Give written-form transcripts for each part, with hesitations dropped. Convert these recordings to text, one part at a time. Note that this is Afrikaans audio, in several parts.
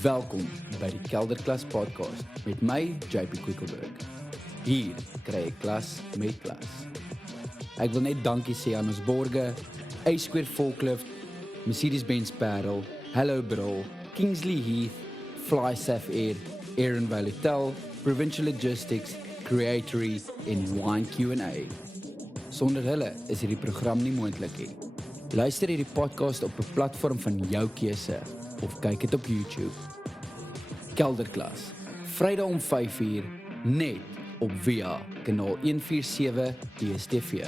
Welkom by die Kelder Klas Podcast met my, JP Quickelberge. Hier kry ek klas met klas. Ek wil net dankie sê aan ons borge, A-Square Forklift, Mercedes-Benz Parel, Hello Bril, Kingsley Heath, Fly Saf Air, Aaron Hotel, Provincial Logistics, Creatory en Wine Q&A. Sonder hulle is hierdie program nie moontlik nie. Luister hierdie podcast op 'n platform van jou keuse of kyk dit op YouTube. Kelderklas, Vrydag om 5:00 net op via kanaal 147 DStv.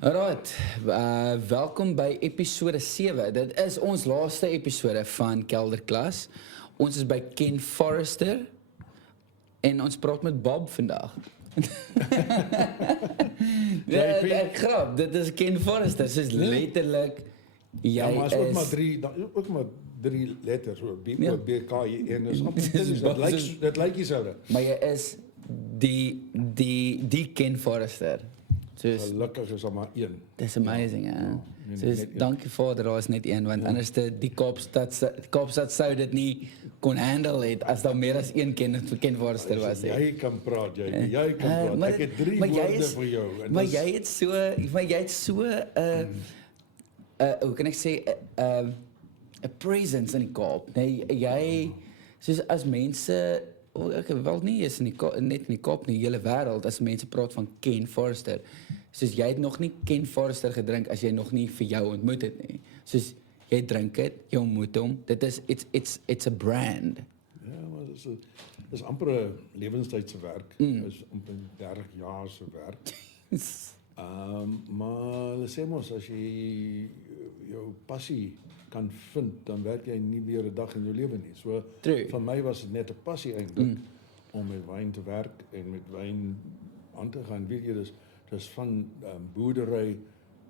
Alright, welkom by episode 7. Dit is ons laaste episode van Kelder Klas. Ons is by Ken Forrester en ons praat met Bob vandag. Ek grap, dit is Ken Forrester, soos letterlik jy maar is ook maar drie letters, BKJ1 is dit lyk nie so. Maar jy is die Ken Forrester. Gelukkig is daar maar een. Dis amazing, hè. So dankie Vader, daar is net een, want anders die Kaapstad sou dit nie kon handle het as daar meer as een Ken Forrester was. Jy kan praat, jy kan praat. Ek het 3 woorde vir jou. Maar jy het so hoe kan ek sê 'n presence in die Kaap. Nee, jy soos as mense ek wil nie eens net in die Kaap nie, die hele wêreld as mense praat van Ken Forrester. Soos jy het nog nie Ken Forrester gedrink as jy nog nie vir jou ontmoet het nie. Soos jy drink dit, jy ontmoet hom. Dit is it's a brand. Ja, maar dis amper 'n lewenstydse werk. Is amper 30 jaar se werk. Maar sê mos as jy jou passie kan vind, dan werk jy nie weer 'n dag in jou lewe nie. So vir my was dit net 'n passie eintlik om met wyn te werk en met wyn aan te gaan. Weet jy, dis van boerdery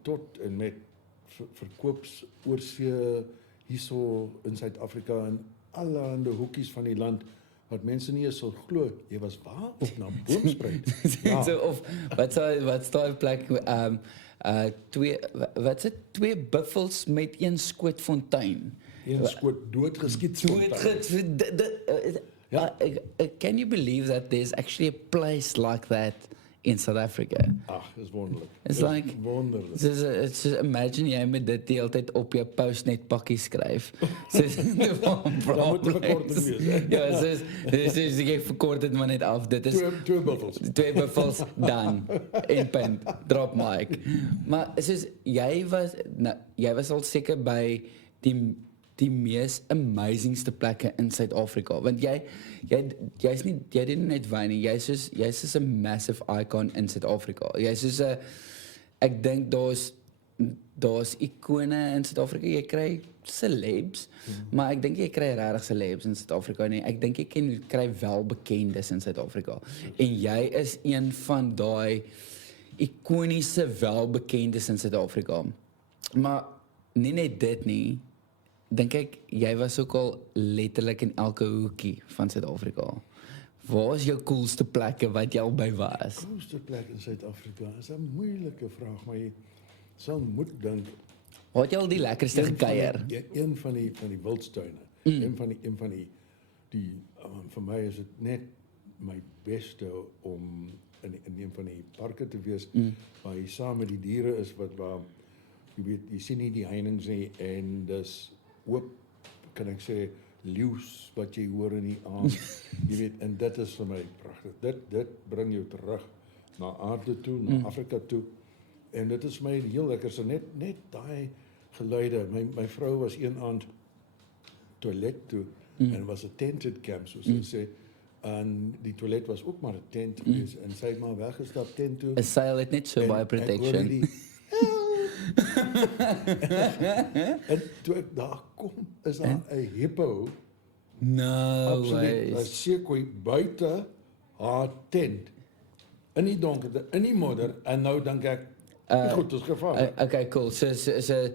tot en met verkoops oorsee hierso in Suid-Afrika en allerlei hoekies van die land wat mense nie eens sal glo. Jy was waar op na Boomspruit. Ja. So of wat staan plek twee buffels met een skoot fontein. Een skoot doodgeskiet fontein. Can you believe that there's actually a place like that in South Africa? Dis wonderlik. It's like wonderlik. It's just imagine jy met dit die hele tyd op jou Postnet pakkie skryf. Soos Dan moet jy verkort wees. Ja, soos jy verkort dit maar net af. Dit is twee buffels dan en punt. Drop mic. Maar soos jy was al seker by die mees amazingste plekke in Suid-Afrika, want jy doen nie net wyn nie, jy's soos 'n massive icon in Suid-Afrika. Jy's soos ek dink daar's ikone in Suid-Afrika, jy kry celebs, maar ek dink jy kry regtig celebs in Suid-Afrika nie. Ek dink jy kry wel bekendes in Suid-Afrika. En jy is een van daai ikoniese welbekendes in Suid-Afrika. Maar nie net dit nie, dink ek, jy was ook al letterlik in elke hoekie van Suid-Afrika. Waar is jou coolste plekke wat jy al by was? Coolste plek in Suid-Afrika is 'n moeilike vraag, maar jy sal moet dink. Waar het jy al die lekkerste gekuier? Een van die wildtuine. Een van die vir my is dit net my beste om in een van die parke te wees waar jy saam met die diere is waar jy weet, jy sien nie die heininge nie en dis oop, kan ek sê, leeu's wat jy hoor in die aand. Jy weet, en dit is vir my pragtig. Dit bring jou terug na aarde toe, na Afrika toe. En dit is my heel lekker, so net daai geluide. My vrou was een aand toilet toe en was 'n tented camp, soos hulle sê. En die toilet was ook maar 'n tent geweest en sy het maar weggestap tent toe. 'n Seil het net so baie protection. En toe ek daar kom, is daar 'n hippo. No way. 'n sekoe buite haar tent. In die donkerte, in die modder, en nou dink ek, goed, dis gevaarlik. Okay, cool. So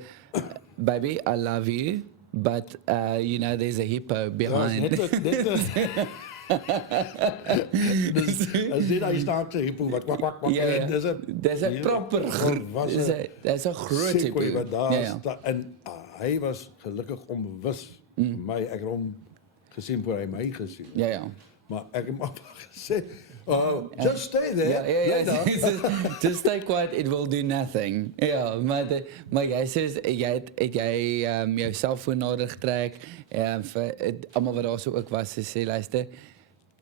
baby, I love you, but you know there's a hippo behind. As dit hy staan te hippo wat kwak. Dis 'n proper dis 'n groot hippo. En hy was gelukkig onbewus vir my. Ek het hom gesien voor hy my gesien. Ja. Maar ek het hom gesê, just stay there. Just stay quiet, it will do nothing. Ja, maar jy sê jy jou selfoon nader getrek vir almal wat daar so ook was, sê luister,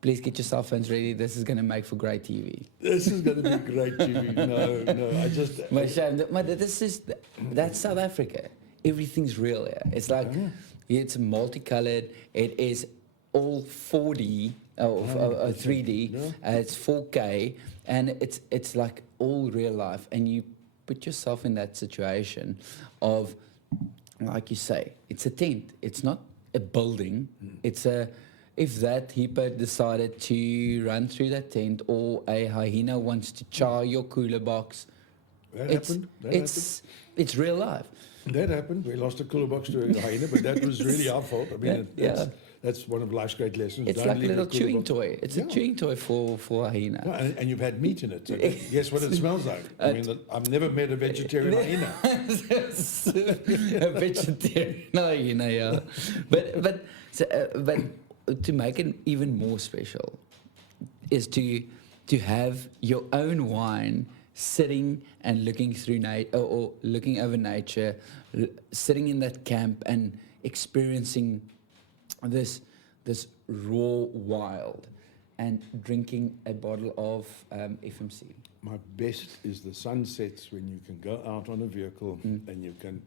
please get your cell phones ready. This is going to make for great TV. This is going to be great TV. No, I just... Maar dit is just, that's South Africa. Everything's real here. It's like, it's multicolored. It is all 4D or 3D. It's 4K, and it's like all real life. And you put yourself in that situation of, like you say, it's a tent. It's not a building. It's a... If that hippo decided to run through that tent, or a hyena wants to char your cooler box, it's real life. That happened. We lost a cooler box to a hyena, but that was really our fault. I mean, that's one of life's great lessons. It's like a little chewing toy. It's a chewing toy for a hyena. Yeah, and you've had meat in it. So guess what it smells like? I mean, I've never met a vegetarian hyena. A vegetarian hyena, yeah. But to make it even more special is to have your own wine sitting and looking through or looking over nature, sitting in that camp and experiencing this raw wild and drinking a bottle of FMC. My best is the sunsets when you can go out on a vehicle and you can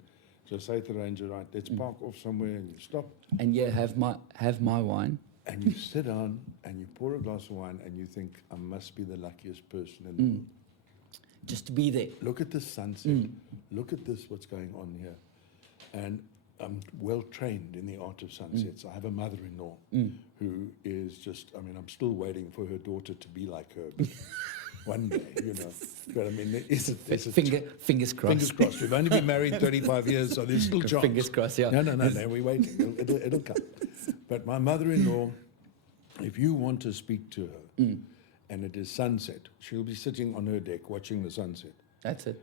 just say to the ranger, right, let's park off somewhere, and you stop. And you have my wine. And you sit down and you pour a glass of wine and you think, I must be the luckiest person in the world. Just to be there. Look at the sunset. Look at this, what's going on here. And I'm well trained in the art of sunsets. I have a mother-in-law who is just, I mean, I'm still waiting for her daughter to be like her. But one day, you know. But I mean, fingers crossed. Fingers crossed. We've only been married 35 years, so there's still chance. Fingers crossed, yeah. No, we're waiting. It'll come. But my mother-in-law, if you want to speak to her, and it is sunset, she'll be sitting on her deck watching the sunset. That's it.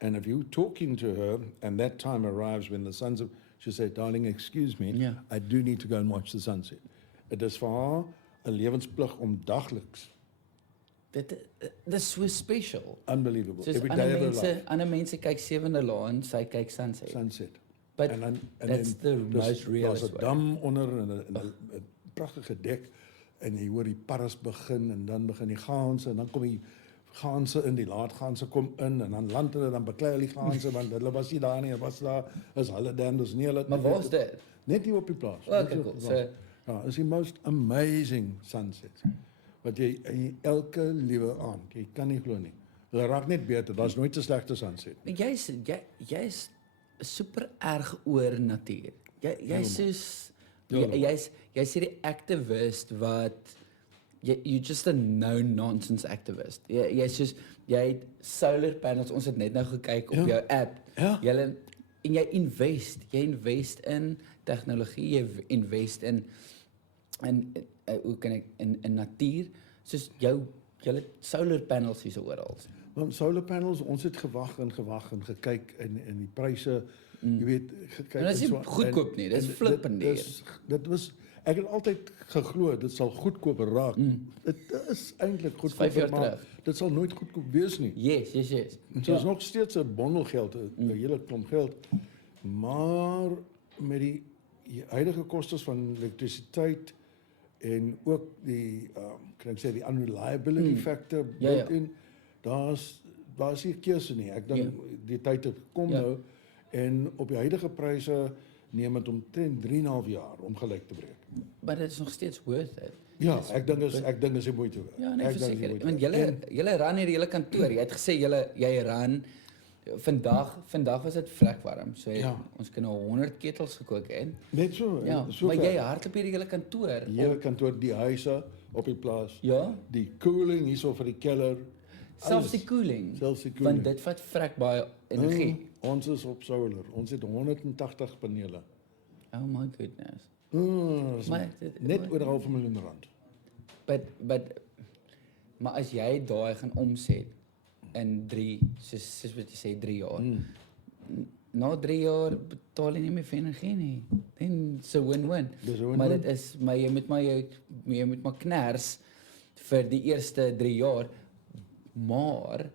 And if you're talking to her, and that time arrives when the sun's up, she'll say, darling, excuse me, I do need to go and watch the sunset. It is vir haar 'n lewensplig om dagliks. That's so special. Unbelievable. So every day of her life. Ander mense kyk 7de laan, sy kyk sunset. But that's the most real. Daar's 'n dam onder en 'n pragtige dek en jy hoor die parras begin en dan begin die gaanse en dan kom die gaanse in, die laatgaanse kom in en dan land hulle, dan beklei hulle die gaanse want hulle was nie daar nie, was daar is hulle dan dus nie hulle. Maar waar's dit? Net hier op die plaas. Okay, cool. So it's the most amazing sunset. Wat jy elke liewe aand, jy kan nie glo nie. Hulle raak net beter, daar's nooit 'n slegte sunset. Jy's super erg oor natuur. Jy's die activist wat you're just a no nonsense activist. Jy het solar panels, ons het net nou gekyk op jou app. Jy invest in tegnologie, jy invest in hoe kan ek in natuur, soos julle solar panels hier so oral. Want solar panels, ons het gewag en gekyk in die pryse, jy weet, gekyk. Maar dit is nie goedkoop nie, dit is flippend duur. Dit was, ek het altyd geglo, dit sal goedkoper raak. Dit is eintlik goedkoper, maar dit sal nooit goedkoop wees nie. Yes. So is nog steeds 'n bondel geld, 'n hele klomp geld, maar met die huidige kostes van elektrisiteit en ook die kan ek sê die unreliability factor built-in, daar's nie keuse nie. Ek dink die tyd het gekom nou en op die huidige pryse neem dit omtrent 3,5 jaar om gelyk te breek. Maar dit is nog steeds worth it. Ja, ek dink is die moeite werd. Ja, nee, verseker. Want julle ran hier julle kantoor. Jy het gesê jy ran vandag was dit vrek warm. So ons kan 100 ketels gekook het. Net so. Ja, maar jy hardloop hier die hele kantoor. Die hele kantoor, die huise op die plaas. Ja. Die cooling hierso vir die keller. Selfs die cooling. Want dit vat vrek baie energie. Ons is op solar. Ons het 180 panele. Oh my goodness. Net oor R500,000. maar as jy daai gaan omset in 3, soos wat jy sê 3 jaar. Na 3 jaar betaal jy nie meer vir energie nie. En it's a win-win. Maar dit is, maar jy moet maar kners vir die eerste 3 jaar, maar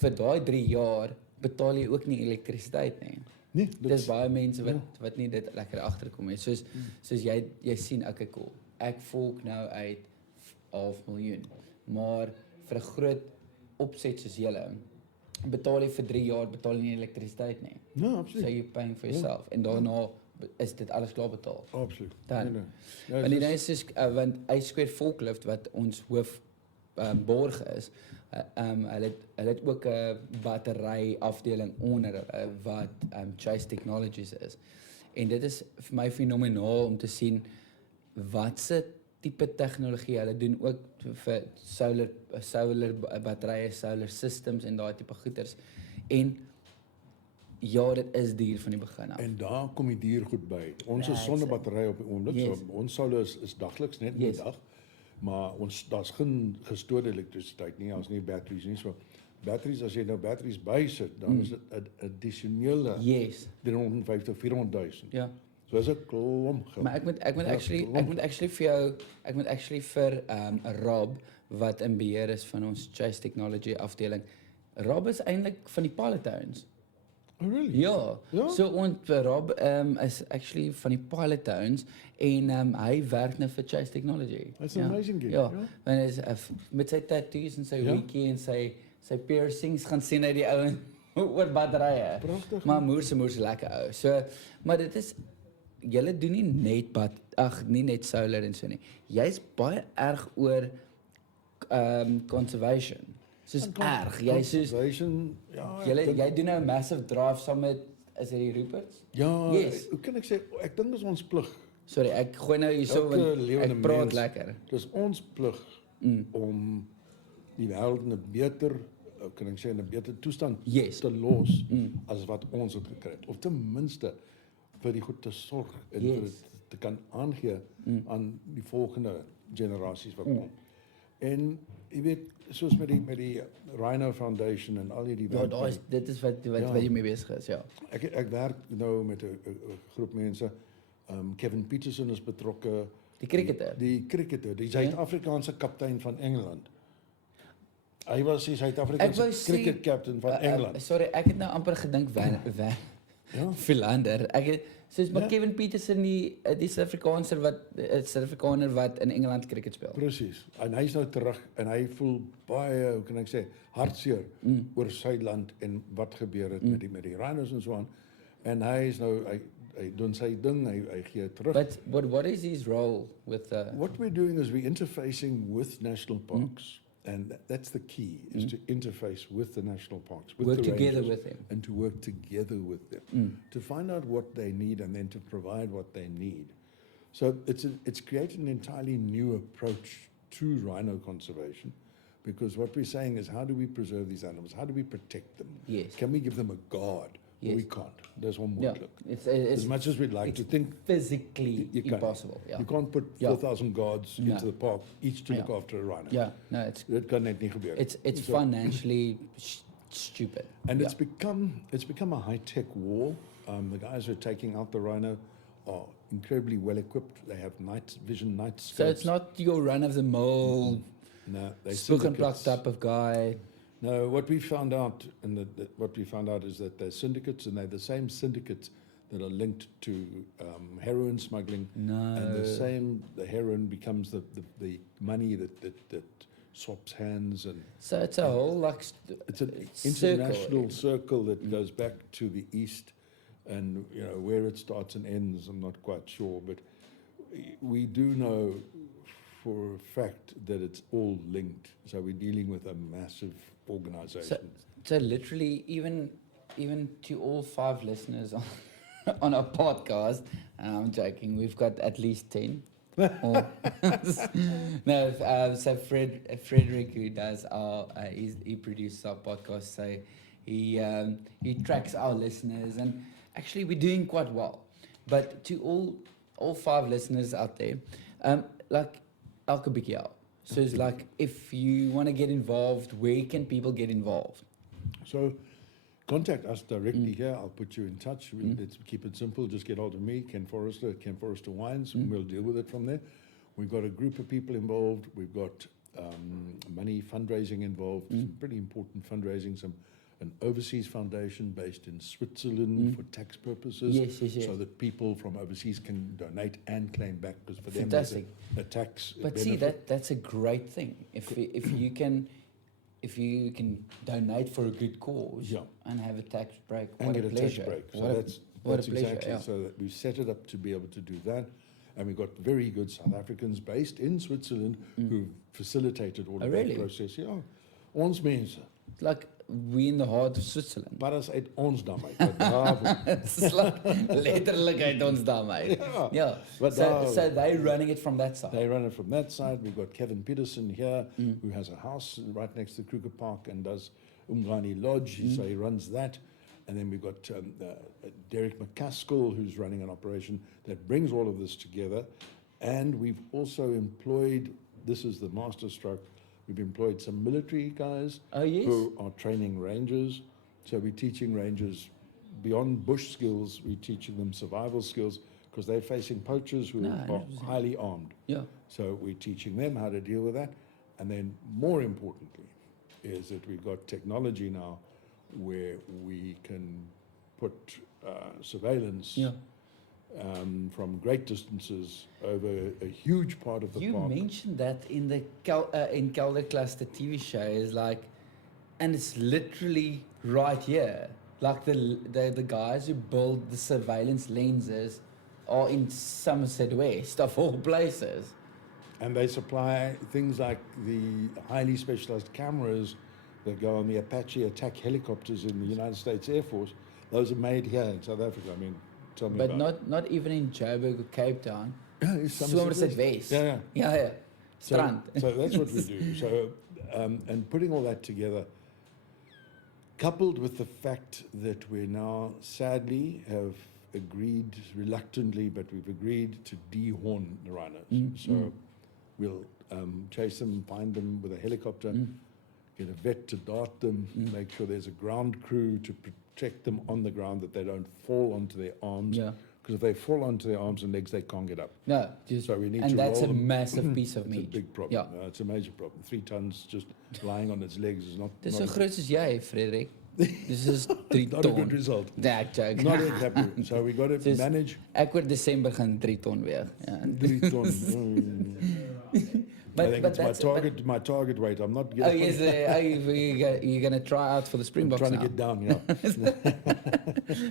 vir daai 3 jaar betaal jy ook nie elektrisiteit nie. Nee, Dis baie mense wat nie dit lekker agterkom nie. Soos jy sien, okay, cool. Ek volk nou uit 500.000, maar vir 'n groot opset soos julle, betaal jy vir 3 jaar, betaal jy nie elektrisiteit nie. Ja, absoluut. So you're paying for yourself. En daarna is dit alles klaar betaal. Absoluut. Dan. Nee. En die ding is soos, want iSquare Forklift, wat ons hoof borg is, hulle het ook 'n battery afdeling onder hulle wat Chase Technologies is. En dit is vir my fenomenaal om te sien watse tipe tegnologie hulle doen ook vir solar batterye, solar systems en daai tipe goeders. En ja, dit is duur van die begin af. En daar kom die dier goed by. Ons is sonnebattery op die oomblik. Yes. So ons solar is dagliks net in die dag. Maar daar's geen gestoorde elektrisiteit nie, ons nie batteries nie. So batteries, as jy nou batteries bysit, dan is dit 'n addisionele 350, 400.000. Ja. So is 'n klomp geld. Maar ek moet actually vir Rob, wat in beheer is van ons Chase Technology afdeling. Rob is eintlik van die Pilot Towns. Oh, really? Ja. So ons Rob is actually van die Pilot Towns en hy werk nou vir Chase Technology. That's an amazing gig. Ja. En hy is met sy tattoos en sy wiki en sy piercings gaan sien uit die ou oor batterye. Pragtig. Maar moerse lekker ou. So, maar dit is julle doen nie net nie net solar en so nie. Jy's baie erg oor conservation. Soos erg. Jy doen nou 'n massive drive saam met is dit die Ruperts? Ja, Yes. hoe kan ek sê, ek dink dis ons plig. Sorry, ek gooi nou hierso want ek praat lekker. Dis ons plig om die wêreld in 'n beter, kan ek sê, in 'n beter toestand te los as wat ons het gekry het. Of ten minste vir die goed te sorg en vir dit te kan aangee aan die volgende generasies wat kom. En jy weet, soos met die Rhino Foundation en al hierdie werk. Ja, dit is wat jy mee besig is, ja. Ek werk nou met 'n groep mense. Kevin Peterson is betrokke. Die cricketer. Die Suid-Afrikaanse kaptein van Engeland. Hy was die Suid-Afrikaanse cricket captain van Engeland. Sorry, ek het nou amper gedink Philander. Maar Kevin Peterson die Suid-Afrikaner wat in Engeland cricket speel. Presies. En hy's nou terug en hy voel baie, hoe kan ek sê, hartseer oor sy land en wat gebeur het met die Rhinos en so aan. En hy is nou hy doen sy ding, hy gee terug. But what is his role with What we're doing is we're interfacing with national parks. And that's the key, is to interface with the national parks, with work the together rangers, with them. and to work together with them, to find out what they need and then to provide what they need. So it's created an entirely new approach to rhino conservation, because what we're saying is, how do we preserve these animals? How do we protect them? Yes. Can we give them a guard? Well, we can't. There's one more look. It's As much as we'd like to think, physically you can't. impossible. Yeah. You can't put 4,000 guards into the park, each to look after a rhino. Yeah, no, Dit kan net nie gebeur. It's financially stupid. And it's become a high-tech war. The guys who are taking out the rhino are incredibly well equipped. They have night vision, night scopes. So it's not your run-of-the-mill, No, they spook and plucked up of guy. No, what we found out, is that they're syndicates, and they're the same syndicates that are linked to heroin smuggling. No. And the heroin becomes the money that swaps hands, and So it's a whole it's an international circle that goes back to the east, and where it starts and ends, I'm not quite sure, but we do know for a fact that it's all linked. So we're dealing with a massive organization. So literally, even to all 5 listeners on our podcast, I'm joking, we've got at least 10. So Frederick, who does he produces our podcast, so he tracks our listeners, and actually we're doing quite well. But to all 5 listeners out there, like elke bietjie help. So it's like, if you want to get involved, where can people get involved? So contact us directly here. I'll put you in touch. Let's keep it simple. Just get hold of me, Ken Forrester at Ken Forrester Wines, and we'll deal with it from there. We've got a group of people involved. We've got money fundraising involved, some pretty important fundraising, an overseas foundation based in Switzerland for tax purposes, Yes. so that people from overseas can donate and claim back, because for Fantastic. them there's a tax But benefit. see, that's a great thing. If you can donate for a good cause and have a tax break, and what get a a pleasure. tax break. So What a that's pleasure, exactly. yeah. So that we've set it up to be able to do that. And we've got very good South Africans based in Switzerland who've facilitated all of really? that process. Ja, ons mense. It's like we in the heart of Switzerland. Maar as uit ons daarmee. Wat daar It's like letterlijk uit ons daarmee. Yeah. But So they're running it from that side. they run it from that side. We've got Kevin Peterson here, who has a house right next to Kruger Park and does Umgani Lodge, so he runs that. And then we've got Derek McCaskill, who's running an operation that brings all of this together. And we've also employed, this is the master stroke, we've employed some military guys who are training rangers. So we're teaching rangers beyond bush skills, we're teaching them survival skills, because they're facing poachers who are highly armed. Yeah. So we're teaching them how to deal with that. And then more importantly is that we've got technology now where we can put surveillance from great distances over a huge part of the You park. mentioned that in the in Kelder Klas, the TV show, is like, and it's literally right here. Like the guys who build the surveillance lenses are in Somerset West, of all places. And they supply things like the highly specialized cameras that go on the Apache attack helicopters in the United States Air Force. Those are made here in South Africa. I mean, tell me But about not even in Joburg or Cape Town. it's Somerset West. Yeah. Strand. So that's what we do. So, and putting all that together, coupled with the fact that we now sadly have agreed, reluctantly, but we've agreed to dehorn the rhinos. So we'll chase them, find them with a helicopter, get a vet to dart them, make sure there's a ground crew to protect them on the ground, that they don't fall onto their arms. Yeah. Because if they fall onto their arms and legs, they can't get up. No, So we need and to that's a roll them. massive piece of It's a meat. big problem. Yeah. It's a major problem. 3 tons just lying on its legs is not, Dis not, so groot soos jy, Frederik. Dis is 3 not a ton. good result. Nee, ek joke. Not happy. So we got to Dis- manage Ek oor Desember gaan 3 ton weeg. Ja. 3 ton. I think it's my target weight. I'm not Oh, yes, you're going to try out for the Springboks trying now. to get down. Yeah.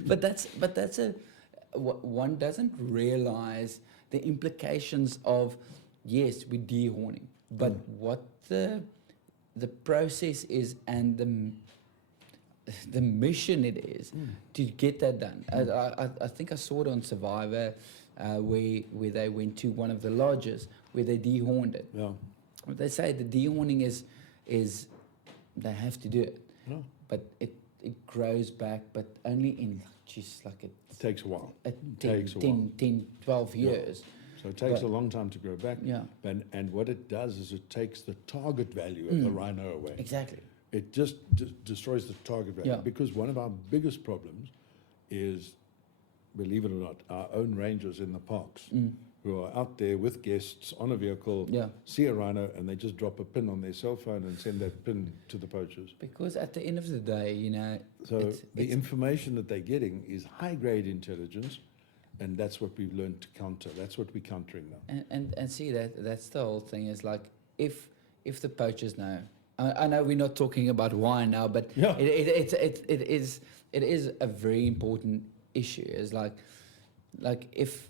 But that's one doesn't realize the implications of, yes, we're dehorning, but what the process is and the mission it is to get that done. I think I saw it on Survivor where they went to one of the lodges where they dehorned it. Yeah. They say the dehorning is they have to do it, but it grows back, but only in just like It takes a while. 10, 12 years. So it takes a long time to grow back. Yeah. And what it does is it takes the target value of the rhino away. Exactly. It just destroys the target value. Yeah. Because one of our biggest problems is, believe it or not, our own rangers in the parks who are out there with guests on a vehicle, see a rhino, and they just drop a pin on their cell phone and send that pin to the poachers. Because at the end of the day, you know, So the information that they're getting is high-grade intelligence, and that's what we've learned to counter. That's what we're countering now. and see that's the whole thing is like if the poachers know. I know we're not talking about wine now, but it is a very important issue. It's like if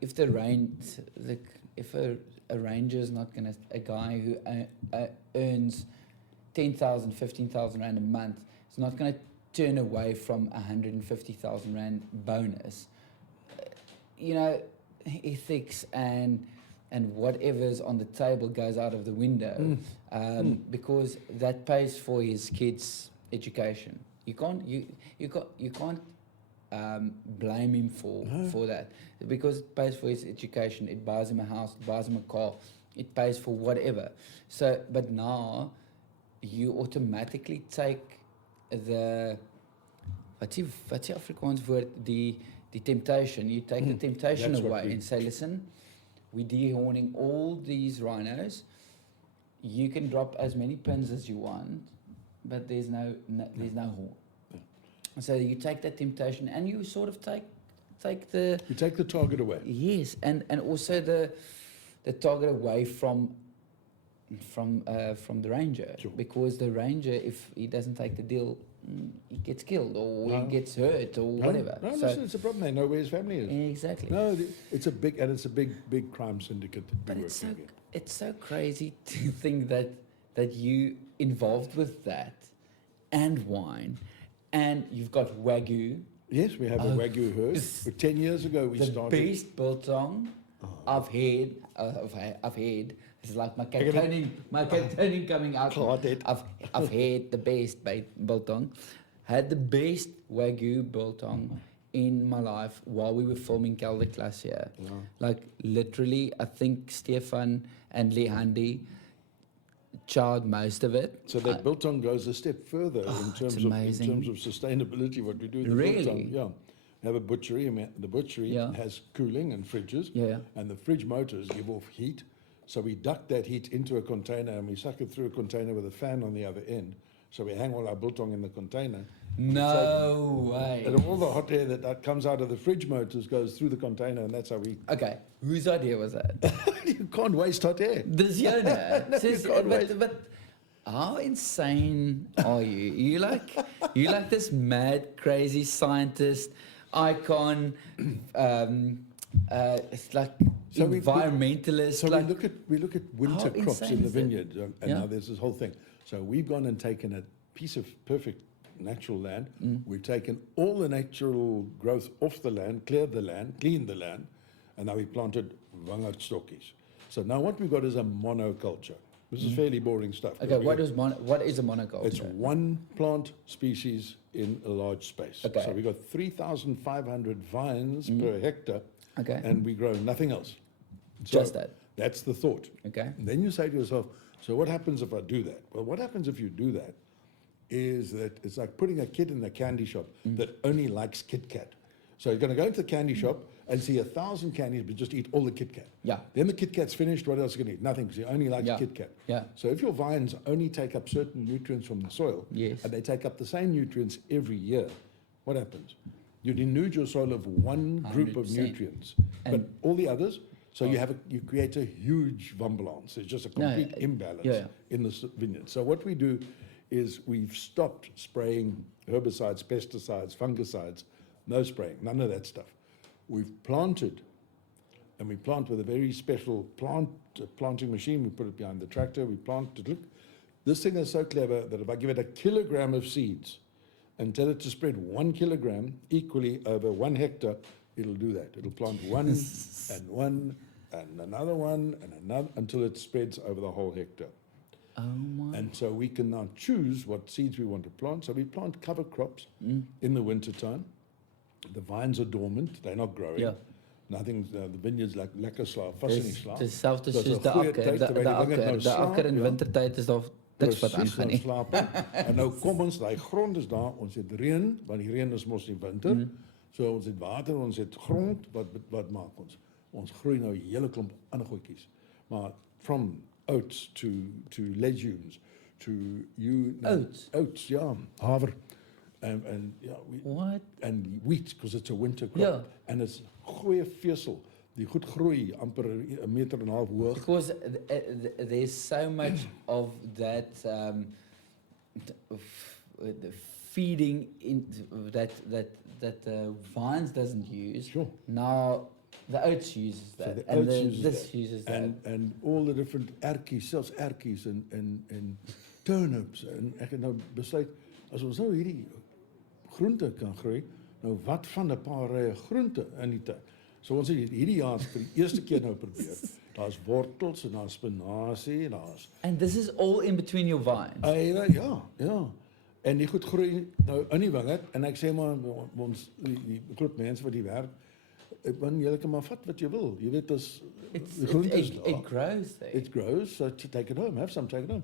the if a ranger is not gonna, a guy who earns 10,000, 15,000 rand a month is not gonna turn away from 150,000 rand bonus. You know, ethics and whatever's on the table goes out of the window because that pays for his kids' education. You can't blame him for that, because it pays for his education. It buys him a house, it buys him a car, it pays for whatever. So, but now you automatically take the wat die Afrikaans woord die temptation. You take the temptation away and say, listen, we're dehorning all these rhinos. You can drop as many pins as you want, but there's no horn. So you take that temptation and you sort of take the... You take the target away. Yes, and also the target away from the ranger. Sure. Because the ranger, if he doesn't take the deal, he gets killed or he gets hurt or whatever. No, so, it's a problem. They know where his family is. Exactly. No, it's a big crime syndicate that we work against. It's so crazy to think that you involved with that and wine, and you've got Wagyu. Yes, we have a Wagyu herd. But 10 years ago we started. The best biltong I've had. It's like my captaining coming out. I've had the best biltong. Had the best Wagyu biltong in my life while we were filming Kelder Klas here. Yeah. Like literally, I think Stefan and Lehandi charred most of it. So that biltong goes a step further in terms of sustainability. What we do with the biltong, we have a butchery. The butchery has cooling and fridges, and the fridge motors give off heat. So we duct that heat into a container and we suck it through a container with a fan on the other end. So we hang all our biltong in the container. No way. And all the hot air that comes out of the fridge motors goes through the container, and that's how we... Okay, whose idea was that? You can't waste hot air. Dis joune. But how insane are you? You like this mad, crazy scientist, icon, it's like so environmentalist. So like, we look at winter crops in the vineyard, and now there's this whole thing. So we've gone and taken a piece of perfect natural land. We've taken all the natural growth off the land, cleaned the land, and now we planted wingerdstokkies. So now what we've got is a monoculture. This is fairly boring stuff. Okay, what is a monoculture? It's one plant species in a large space. Okay. So we've got 3,500 vines per hectare, and we grow nothing else. So just that. That's the thought. Okay. And then you say to yourself, so what happens if I do that? Well, what happens if you do that is that it's like putting a kid in a candy shop that only likes Kit Kat. So you're going to go into the candy shop and see 1,000 candies, but just eat all the Kit Kat. Yeah. Then the Kit Kat's finished, what else are you going to eat? Nothing, because he only likes Kit Kat. Yeah. So if your vines only take up certain nutrients from the soil, and they take up the same nutrients every year, what happens? You denude your soil of one group 100%. Of nutrients, but all the others, so you create a huge wambalance. It's just a complete imbalance in the vineyard. So what we do is we've stopped spraying herbicides, pesticides, fungicides, no spraying, none of that stuff. We've planted, and we plant with a very special planting machine. We put it behind the tractor, we plant it. Look, this thing is so clever that if I give it 1 kilogram of seeds and tell it to spread 1 kilogram equally over 1 hectare, it'll do that. It'll plant one and one and another one and another until it spreads over the whole hectare. Oh my. And so we can now choose what seeds we want to plant. So we plant cover crops in the winter time. The vines are dormant, they're not growing. Yeah. Nothing, the vineyard's like lekker slaap, vast in die slaap. Dis selfs soos die akker in wintertyd is daar niks wat aangaan nie. En nou kom ons, daai grond is daar, ons het reën, want die reën is mos in winter. So ons het water, ons het grond, wat maak ons? Ons groei nou 'n hele klomp ander goedjies. Maar from oats to legumes to oats, ja, haver. And what? And wheat, because it's a winter crop. And it's goeie vesel. Die goed groei amper 1.5 meter hoog. Because there's so much of that the feeding in that vines doesn't use. Sure. Now the oats uses that, so and this uses that, and all the different ertjies, selfs ertjies en turnips. En ek het nou besluit as ons nou hierdie groente kan groei, nou wat van 'n paar rye groente in die tuin. So ons het hierdie jaar vir die eerste keer nou probeer. Daar's wortels en daar's spinasie, daar's and this is all in between your vines. Ja. En die goed groei nou in die wingerd en ek sê maar ons die groep mense wat die werk Want jy kan maar vat wat jy wil. Jy weet as It grows there. It grows, so to take it home, have some, take it home.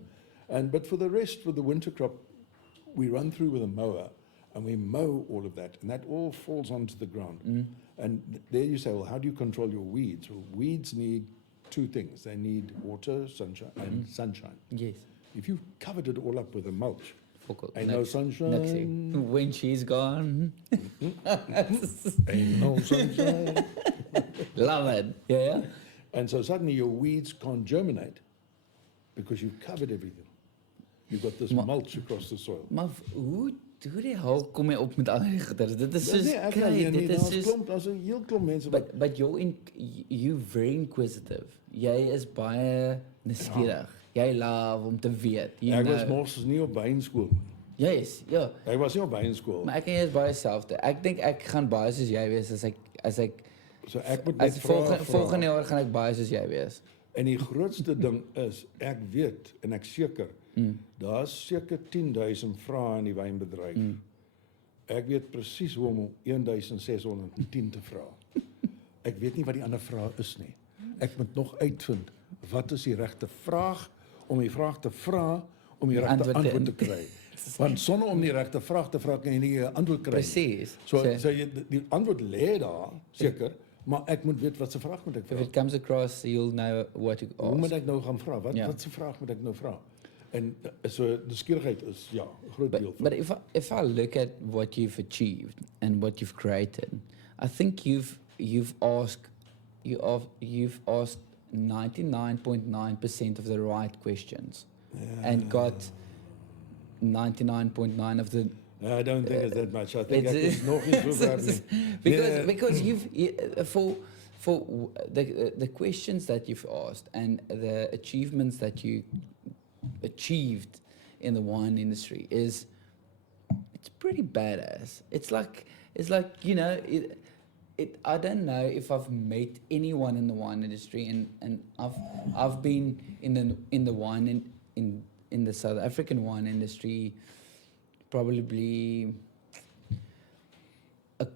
But for the rest, for the winter crop, we run through with a mower and we mow all of that, and that all falls onto the ground. And there you say, well, how do you control your weeds? Well, weeds need two things. They need water, sunshine, and sunshine. Yes. If you've covered it all up with a mulch, ain't No no sunshine. When she's gone. Ain't no sunshine. Love it. Yeah. And so suddenly your weeds can't germinate because you've covered everything. You've got this mulch across the soil. Maar hoe die hel kom jy op met al die goeders? Dit is soos Ek kry, weet nie, dit is daar's soos klomp, daar's 'n heel klomp mense wat But you very inquisitive. Jy is baie nuuskierig. Jy love om te weet. Ek was mos nie op wynskool nie. Yes, ja. Ek was nie op wynskool. Maar ek en jy is baie selfde. Ek dink ek gaan baie soos jy wees as ek So ek moet net volgende jaar gaan ek baie soos jy wees. En die grootste ding is, ek weet en ek seker, daar's seker 10,000 vrae in die wynbedryf. Ek weet presies hoe om 1610 te vra. Ek weet nie wat die ander vrae is nie. Ek moet nog uitvind, wat is die regte vraag, om die vraag te vra, om die regte antwoord te kry. Want sonder om die regte vraag te vra, kan jy nie 'n antwoord kry nie. Precies. So die antwoord lê daar, seker, maar ek moet weet wat se vraag moet ek vra. If it comes across, you'll know what to ask. Hoe moet ek nou gaan vra? Wat se vraag moet ek nou vra? En so die skierigheid is 'n groot deel van. But if I look at what you've achieved and what you've created, I think you've asked 99.9% of the right questions and got 99.9 of the I don't think it's that much. I think it's nog nie so ver nie. Because for the questions that you've asked and the achievements that you achieved in the wine industry it's pretty badass. It's like you know I don't know if I've met anyone in the wine industry and I've been in the wine in the South African wine industry probably a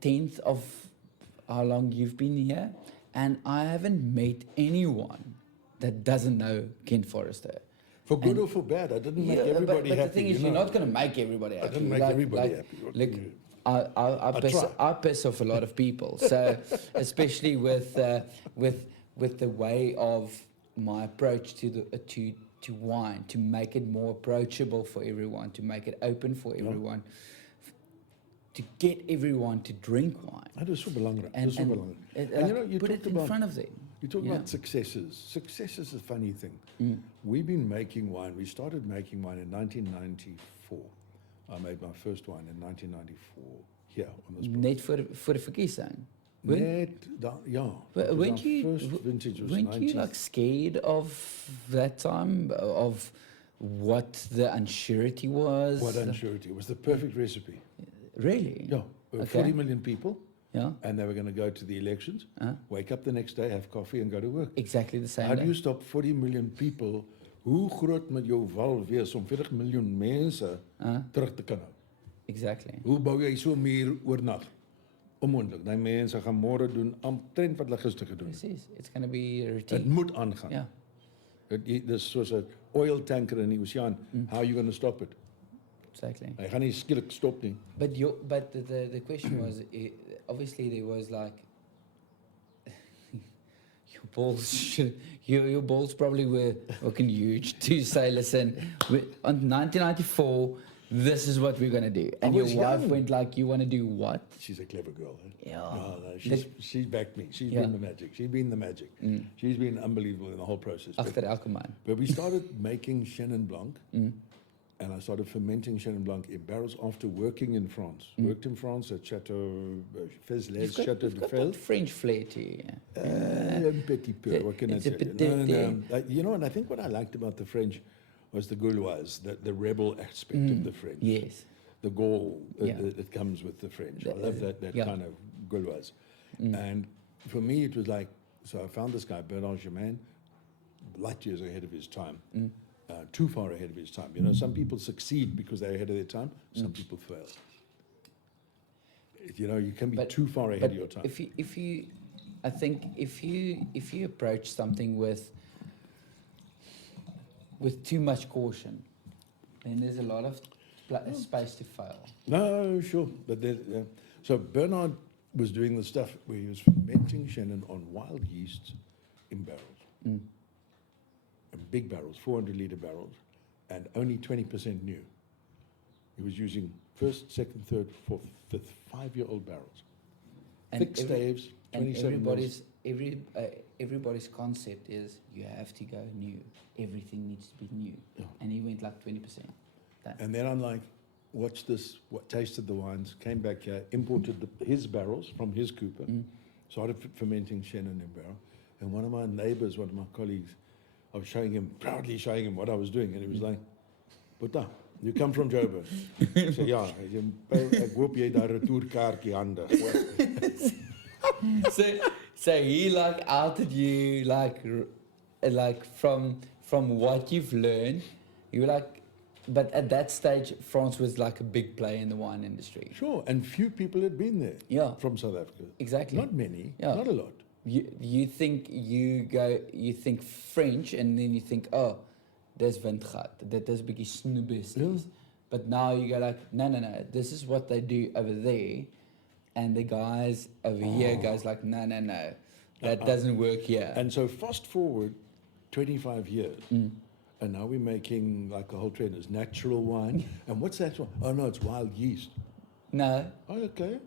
tenth of how long you've been here, and I haven't met anyone that doesn't know Ken Forrester. For good or for bad, I didn't make everybody happy. But the thing is, you're not going to make everybody happy. I didn't make everybody happy. Look, I piss off a lot of people. So especially with the way of my approach to wine, to make it more approachable for everyone, to make it open for everyone, to get everyone to drink wine. That is so belangrik. And you know, you put it in front of them. You talk about successes. Success is a funny thing. We've been making wine. We started making wine in 1994. I made my first wine in 1994 here on this Net voor de verkiezing. Weren't you like scared of that time, of what the unsurety was? What unsurety? It was the perfect recipe. Really? Yeah. There were 40 million people. Yeah. And they were going to go to the elections, wake up the next day, have coffee and go to work. Exactly the same. How do you stop 40 million people? Hoe groot moet jou wal wees om 40 miljoen mense terug te kan hou? Exactly. Hoe bou jy so 'n muur oornag? Onmoontlik. Die mense gaan môre doen omtrent wat hulle gister gedoen het. Precies. It's going to be a routine. Dit moet aangaan. Ja. Dis soos 'n oil tanker in die oseaan. How are you going to stop it? Exactly. Hy gaan nie skielik stop nie. But the question was, obviously there was like your balls probably were fucking huge to say, listen, on 1994, this is what we're going to do. And your wife went like, you want to do what? She's a clever girl. Eh? Yeah. No, she's backed me. She's been the magic. She's been the magic. She's been unbelievable in the whole process. Achter elke man. But we started making Chenin Blanc. And I started fermenting Chenin Blanc in barrels after working in France. Worked in France at Chateau Fez-les, Chateau de Fez. Got French flair to you. Un petit peu, what can I tell you? You know, and I think what I liked about the French was the Gauloise, the rebel aspect of the French. Yes. The gall that comes with the French. I love that kind of Gauloise. And for me, it was like, so I found this guy, Bernard Germain, light years ahead of his time. Too far ahead of his time. You know, some people succeed because they're ahead of their time. Some people fail. you can be too far ahead of your time. I think if you approach something with too much caution, then there's a lot of space to fail. No, sure. But so Bernard was doing the stuff where he was fermenting Chenin on wild yeasts in barrels. And big barrels, 400-liter barrels, and only 20% new. He was using first, second, third, fourth, fifth, 5-year-old barrels. Thick staves, 27 mils. Everybody's concept is you have to go new. Everything needs to be new. Yeah. And he went like 20%. And then I'm like, watch this, tasted the wines, came back here, imported his barrels from his cooper, started fermenting Chenin in barrel. And one of my neighbors, one of my colleagues, I was proudly showing him what I was doing. And he was like, Boeta, you come from Joburg. I said, ja, ek hoop jy daar retourkaartjie handig. So he like outed you like from what you've learned. You were like, but at that stage, France was like a big player in the wine industry. Sure, and few people had been there. Yeah. From South Africa. Exactly. Not many. Yeah. Not a lot. You think French, and then you think, oh, there's Windgat, that is bietjie snoebies. Yeah. But now you go like, no, this is what they do over there, and the guys over here goes like, no, that doesn't work here. And so fast forward 25 years, and now we're making like a whole trend is natural wine. And what's that one? Oh no, it's wild yeast. No. Oh, okay.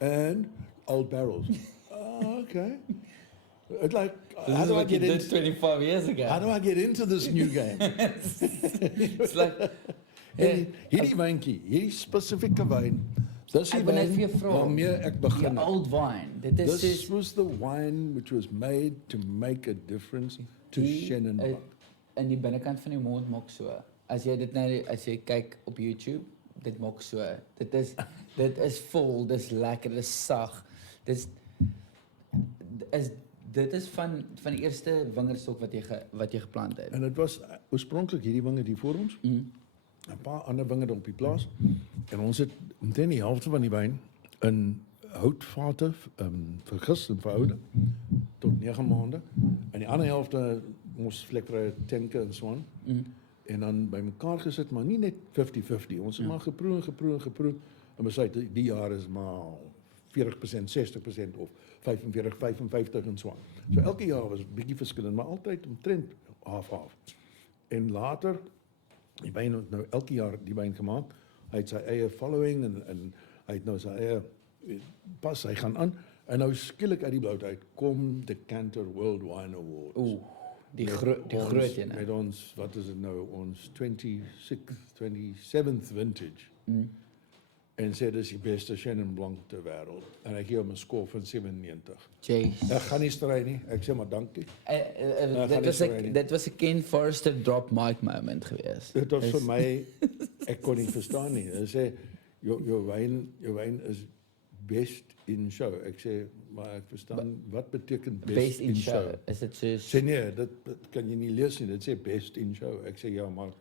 And old barrels. Oh, okay. It's like, how do I get into 25 years ago? How do I get into this new game? It's like hierdie wyntjie, hierdie spesifieke wyn. Dis die wyn waarmee ek begin het. Old wine. This was the wine which was made to make a difference to Chenin Blanc. In die binnekant van die mond maak so. As jy kyk op YouTube, dit maak so. Dit is vol, dis lekker, dis sag. Dit is van die eerste wingerdstok wat jy geplant het. En dit was oorspronklik hierdie wingerd hier voor ons. 'n paar ander wingerde op die plaas. En ons het omtrent die helfte van die wyn in houtvate vergis en verhoude tot 9 maande. En die ander helfte ons vlekvrye tanke en so aan. En dan bymekaar gesit, maar nie net 50-50. Ons het maar geproe en besluit die jaar is maar 40%, 60% of 45, 55 en so aan. So elke jaar was 'n bietjie verskillend, maar altyd omtrent half. En later, die wyn het nou elke jaar die wyn gemaak. Hy het sy eie following en hy het nou sy eie pas, hy gaan aan. En nou skielik uit die bloute uit kom the Cantor World Wine Awards. Die groot ene. Met ons, wat is dit nou, ons 27th vintage. En sê dis die beste Chenin Blanc ter wêreld. En ek gee hom 'n score van 97. Jeez. Ek gaan nie stry nie. Ek sê maar dankie. Dit was 'n Ken Forrester drop mic moment geweest. Dit was vir my, ek kon nie verstaan nie. Hy sê jou wyn is best in show. Ek sê maar ek verstaan wat beteken best in show. Is dit so? Sê nee, dit kan jy nie lees nie. Dit sê best in show. Ek sê ja, maar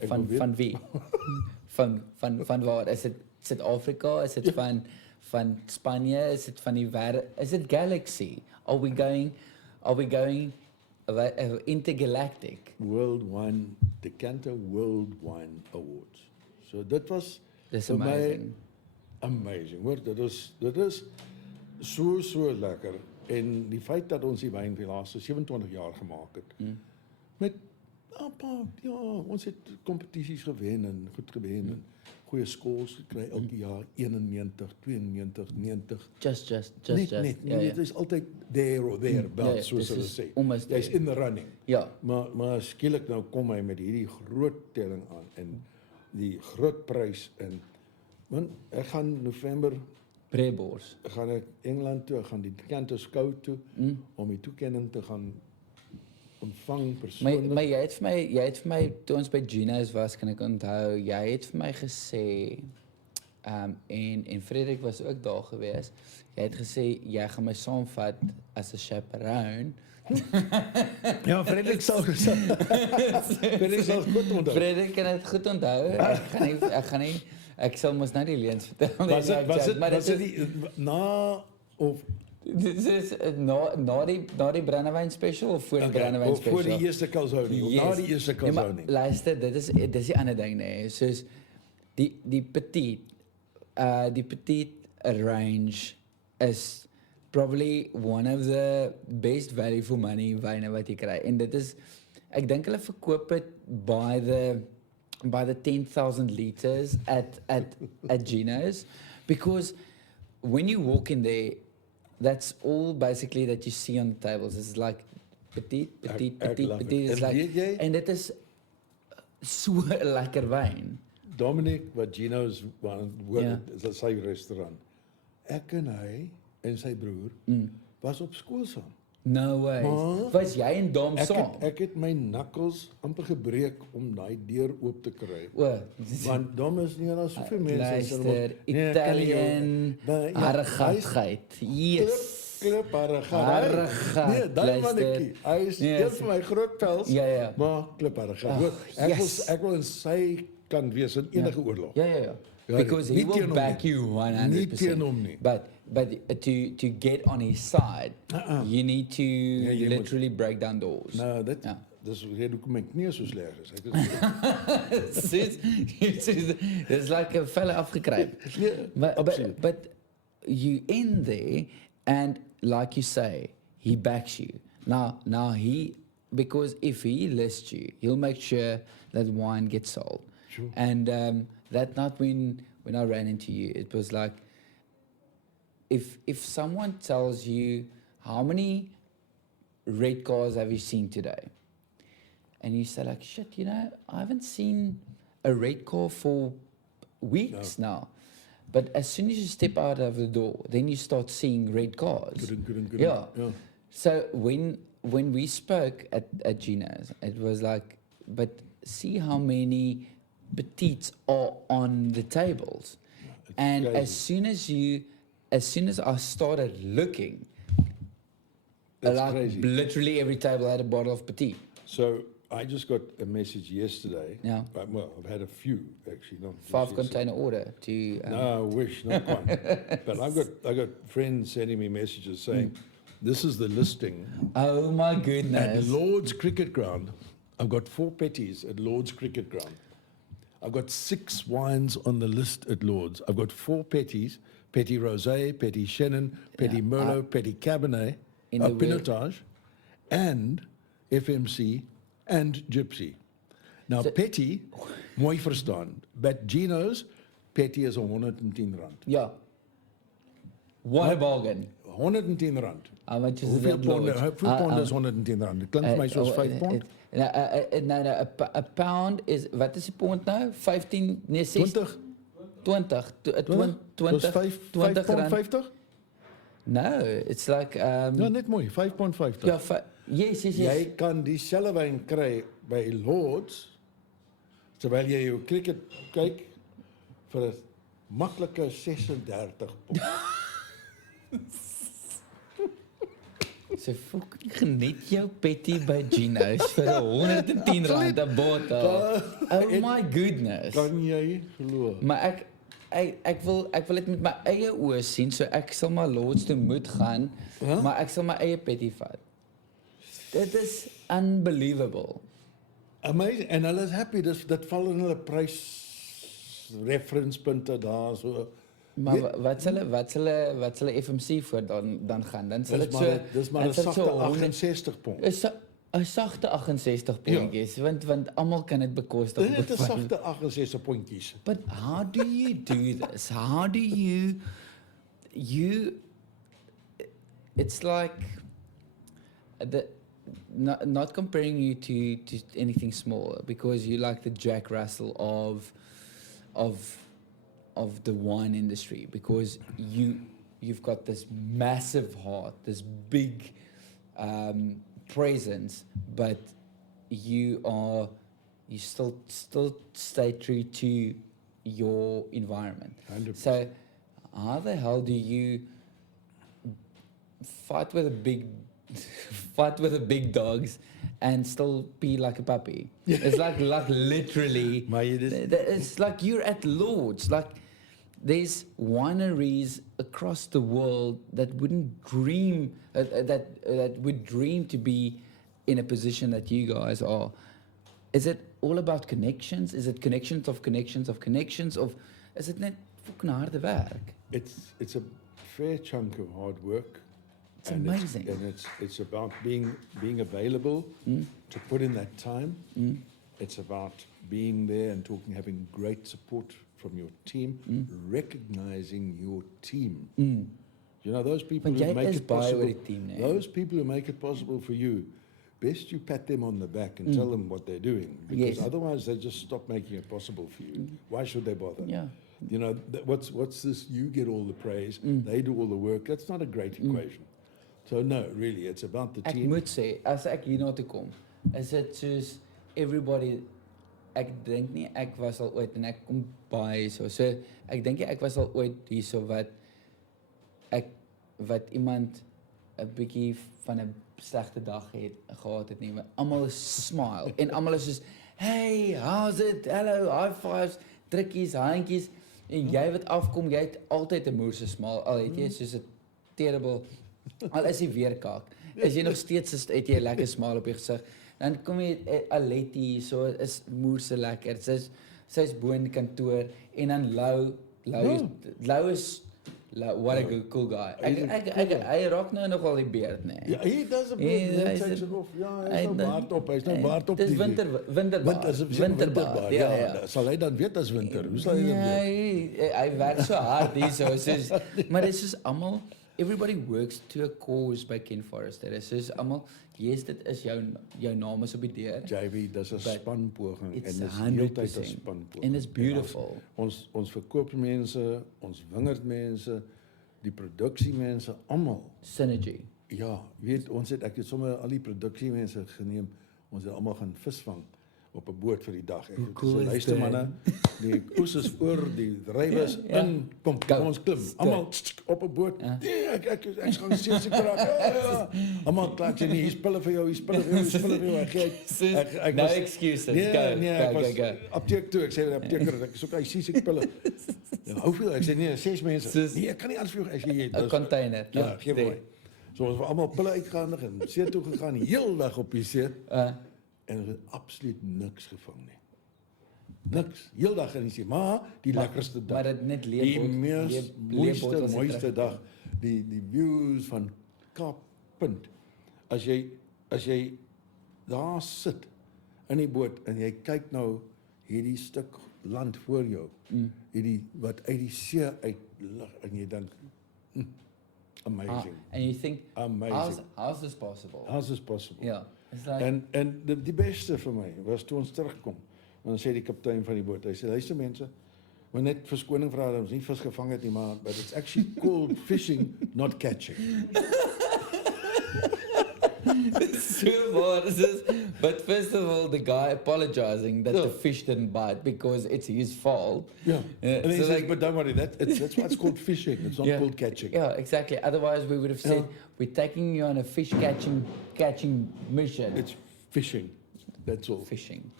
van wie? van waar? Is dit Suid-Afrika? Is dit van Spanje? Is dit van die wêreld? Is dit Galaxy? Are we going intergalactic? The Cantor World Wine Awards. So dit was vir my amazing. Hoor, dit is so lekker. En die feit dat ons die wyn vir die laaste 27 jaar gemaak het. Met ons het kompetisies gewen en goed gewen en goeie scores gekry elke jaar 91, 92, 90. Just. Dit is altyd there or thereabouts, soos hulle sê. Jy's in the running. Ja. Maar skielik nou kom hy met hierdie groot telling aan en die groot prys en want ek gaan November Prebors. Gaan ek Engeland toe, ek gaan die Cantor Skou toe om die toekenning te gaan ontvang persoonlik. Maar jy het vir my toe ons by Gino's was, kan ek onthou, jy het vir my gesê en Frederik was ook daar gewees. Jy het gesê jy gaan my saamvat as 'n chaperone. Ja, Frederik sal goed onthou. Frederik kan dit goed onthou. Ek gaan Ek sal mos nou die leens vertel. Was dit maar was dit die na of dit is na die brandewyn special of voor die brandewyn of special? voor die eerste kalsonie of na die eerste Nee, maar kalsonie? luister, dit is die ander ding nee. Soos die petite range is probably one of the best value for money wyne wat jy kry. En dit is ek dink hulle verkoop dit by the 10,000 liters at Geno's, because when you walk in there, that's all basically that you see on the tables. It's like petite. It's like, en dit is so lekker wyn. Dominic wat Geno's hoor, is sy restaurant. Ek en hy en sy broer was op skool saam. No way. Maar, was jy en Dom saam? Ek het my knuckles amper gebreek om daai deur oop te kry. Want Dom is nie daar soveel mense luister, Italian, harregatheid. Yes. Klip harregat. Nee, daai mannetjie. Hy is een van my groot pels. Ja. Maar klip harregat. Ek wil in sy kan wees in enige oorlog. Ja. Because he will back you 100%. Nie teen hom nie. But to get on his side, you need to literally break down doors. Nou, dis hoekom ek nie so sleg is. It's like 'n felle afgekruip. But you in there, and like you say, he backs you. Now because if he lists you, he'll make sure that wine gets sold. Sure. And that night when I ran into you, it was like, if someone tells you how many red cars have you seen today, and you say like, shit, I haven't seen a red car for weeks now. But as soon as you step out of the door, then you start seeing red cars. Yeah. So when we spoke at Gina's, it was like, but see how many petites are on the tables. And crazy. as soon as I started looking, crazy. Literally every table had a bottle of petite. So I just got a message yesterday. Yeah. Well, I've had a few actually. Not 5 container order to. No, I wish not quite. But I got friends sending me messages saying, "This is the listing." Oh my goodness! At Lord's Cricket Ground, I've got 4 petties at Lord's Cricket Ground. I've got 6 wines on the list at Lord's. I've got 4 petties: Petit Rosé, Petit Chenin, Petit Merlot, Petit Cabernet, Pinotage, and FMC. And Gypsy. Now, so, Petty, mooi verstaan. But Geno's, Petty is R110. Yeah. What a bargain. R110. How much is Hoeveel pond is R110? Dit klink vir my soos 5 pond. A pound is, wat is die pond nou? 15, nee 60? 20. 20 pond 50? No, it's like... ja, net mooi, 5 pond 50. Ja, yes. Jy kan dieselfde wyn kry by Lord's, terwyl jy jou cricket kyk, vir 'n maklike 36 pond. So geniet jou petty by Geno's vir R110 'n bottel. Oh my goodness. Kan jy glo? Maar ek wil dit met my eie oë sien, so ek sal maar Lord's toe moet gaan, maar ek sal my eie petty vat. Dit is unbelievable. Amazing. En hulle is happy, dit val in hulle prys reference punte daar so. Maar wat hulle FMC voor dan gaan? Dan sal dit so. Dis maar 'n sagte 68 pond. 'n sagte 68 pondjies, want almal kan dit bekostig. Dit is sagte 68 pondjies. But how do you do this? How do you it's like not comparing you to anything small, because you like the Jack Russell of the wine industry, because you've got this massive heart, this big presence, but you still stay true to your environment. 100%. So how the hell do you fight with a big fight with the big dogs and still pee like a puppy. It's like literally, it's like you're at Lord's. Like there's wineries across the world that wouldn't dream, that would dream to be in a position that you guys are. Is it all about connections? Is it connections of connections of connections? Of is it net fucking harde werk? It's a fair chunk of hard work. It's amazing. It's about being available to put in that time. It's about being there and talking, having great support from your team, recognizing your team. You know, those people who make it possible. Those people who make it possible for you. Best you pat them on the back and tell them what they're doing, because otherwise they just stop making it possible for you. Why should they bother? Yeah. You know, what's this? You get all the praise, they do all the work. That's not a great equation. So no, really, it's about the team. Ek moet sê, as ek hier na toe kom, is dit soos everybody. Ek dink nie ek was al ooit en ek kom baie so. So ek dink ek was al ooit hierso wat iemand 'n bietjie van 'n slegte dag gehad het nie. Almal is smile en almal is soos, "Hey, how's it? Hello, high fives, drukkies, handjies." En jy wat afkom, jy het altyd 'n moerse smile. Al het jy soos 'n terrible, al is jy weer kak. Is jy nog steeds het jy 'n lekker smile op jou gesig. Dan kom jy Aletti, so is moerse lekker. Sy's bo in die kantoor en dan Lou is what a good, cool guy. Hy raak nou nogal die beard, nee. Ja, hy does a bit. Hy's nou baard op. Dis winterbaard. Ja, sal hy dan weet as winter? Hoe sal hy dan weet? Hy werk so hard hierso, maar dit is almal, everybody works to a cause by Ken Forrester. Dit is almal, yes, dit is jou naam is op die deur. JP, dis 'n spanpoging en dis 100%. 'n spanpoging. En it's beautiful. Ja, ons verkoopmense, ons wingerdmense, die produksiemense, almal. Synergy. Ja, weet ons ek het sommer al die produksiemense geneem. Ons het almal gaan visvang op 'n boot vir die dag. Ek cool luister manne, die oes is oor, die drywers in, kom ons klim. Almal op 'n boot. Nee, ek gaan seker raak. Almal klaar jy nie, hier's pille vir jou, hier's pille vir jou. Ek no excuses. Go. Apteek toe, ek sê die apteker, ek soek hy siek pille. Ja, hoeveel? Ek sê nee, 6 mense. Nee, ek kan nie alles vir jou gee. 'n container. Ja, gee my. So ons het almal pille uitgehandig en see toe gegaan, heel dag op die see. En er het absoluut niks gevang nie. Niks. Heel dag in die see, maar die lekkerste dag. Maar dit net die mooiste dag. Die views van Kaappunt. As jy daar sit in die boot en jy kyk nou hierdie stuk land voor jou. Hierdie wat uit die see uit lig en jy dink amazing. And you think, amazing. How's this possible? How's this possible? Yeah. Like, en die beste vir my was toe ons terugkom. Dan sê die kaptein van die boot, hy sê, luister mense, maar net verskoning vra dat ons nie vis gevang het nie, maar but it's actually called fishing, not catching. So what is this? But first of all, the guy apologizing that the fish didn't bite because it's his fault. Yeah. And he says, but don't worry, that's why it's called fishing. It's not called catching. Yeah, exactly. Otherwise, we would have said, we're taking you on a fish catching mission. It's fishing. That's all. Fishing.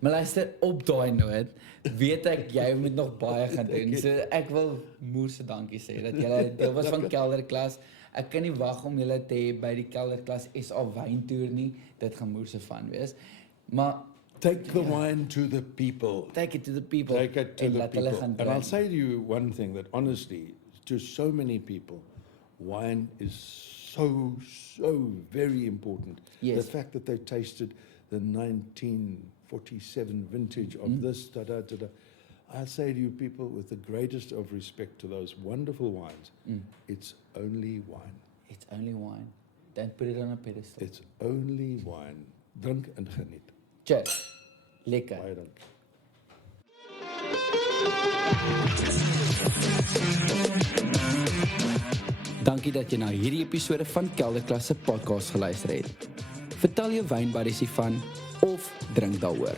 Maar luister, op daai noot, weet ek, jy moet nog baie gaan doen. So ek wil moerse dankie sê, dat jy deel was van Kelder Klas. Ek kan nie wag om julle te hê by die Kelderklas SA wyntoer nie. Dit gaan moerse van wees. Maar take the wine to the people. Take it to the people. Take it to the people. And I'll say to you one thing, that honestly, to so many people, wine is so very important. Yes. The fact that they've tasted the 1947 vintage of this, I'll say to you people, with the greatest of respect to those wonderful wines, it's only wine. It's only wine. Don't put it on a pedestal. It's only wine. Drink en geniet. Cheers. Lekker. Baie dankie. Dankie dat jy na hierdie episode van Kelder Klas Podcast geluister het. Vertel jou wynbuddies hiervan of drink daaroor.